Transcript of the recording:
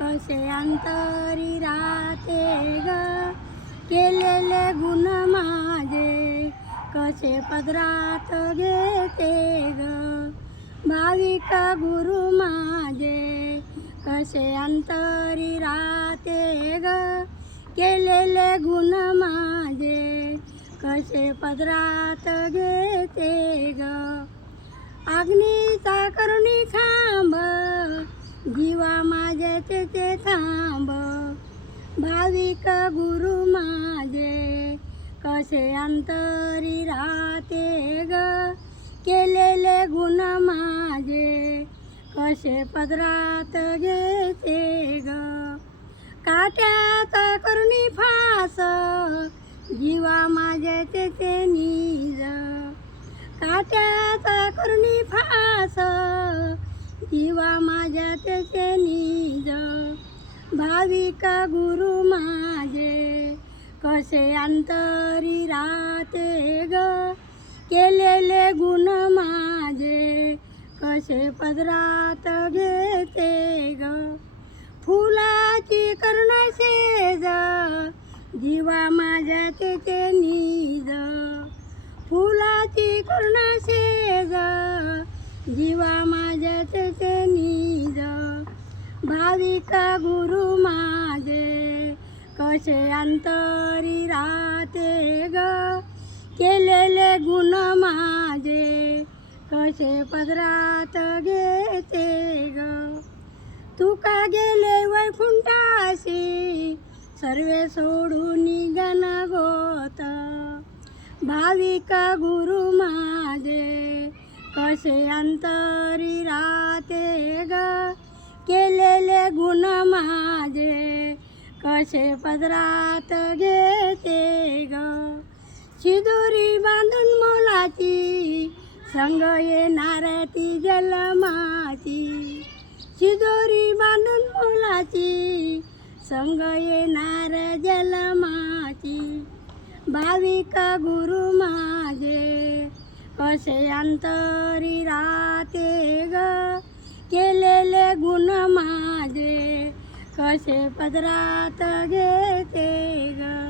कसे अंतरी राहते ग केलेले गुण माझे, कसे पदरात घेते ग भाविक गुरु माझे, कसे अंतरी राहते ग केलेले गुण माझे, कसे पदरात घेते ग अग्नीचा करुणी खांब, जीवा माझ्याचे ते थांब भाविक गुरु माझे, कसे अंतरी राहते ग केलेले गुण माझे, कसे पदरात घेते ग काट्याचा करुणी फास, जीवा माझ्याचे ते निज काट्याचा करुणी फास, जीवा माझ्याचे ते निज भाविक गुरु माझे, कसे अंतरी राहते ग केलेले गुण माझे, कसे पदरात घेते ग फुलाची करुण शेज, जीवा माझ्याचे ते निज फुलाची करुण शेज, जीवा माझ्याचे ते निज भाविक गुरु माझे, कसे अंतरी राहते ग केलेले गुण माझे, कसे पदरात घेते ग तुका गेले वैकुंठाशी, सर्वे सोडून गण गोत भाविक गुरु माझे, कसे अंतरी राहते ग केलेले गुण माझे, कसे पदरात घेते ग शिदोरी बांधून मोलाची, संग येणार ती जलमाची शिदोरी बांधून मोलाची, संग येणार जलमाची भाविक गुरु माझे, कसे अंतरी राहते ग केलेले गुण माझे, कसे पदरात घेते ग